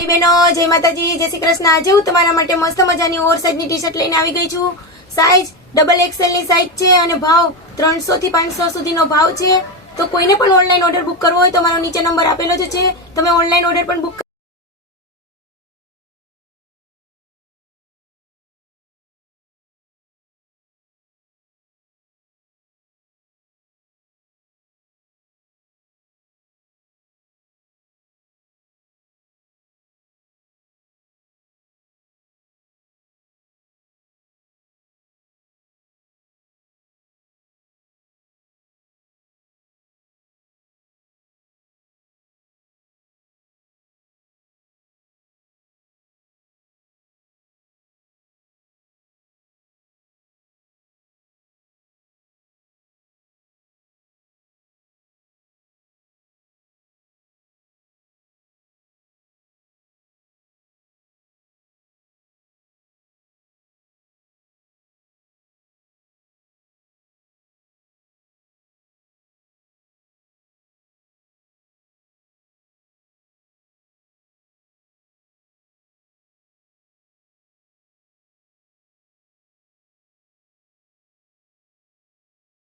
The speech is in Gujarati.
હાલી બહેનો, જય માતાજી, જય શ્રી કૃષ્ણ। આજે હું તમારા માટે મસ્ત મજાની ઓવરસાઇઝની ટી શર્ટ લઈને આવી ગઈ છું। સાઈઝ XXL ની સાઈઝ છે અને ભાવ 300 થી 500 સુધીનો ભાવ છે। તો કોઈને પણ ઓનલાઈન ઓર્ડર બુક કરવો હોય તો મારો નીચે નંબર આપેલો જ છે, તમે ઓનલાઈન ઓર્ડર પણ બુક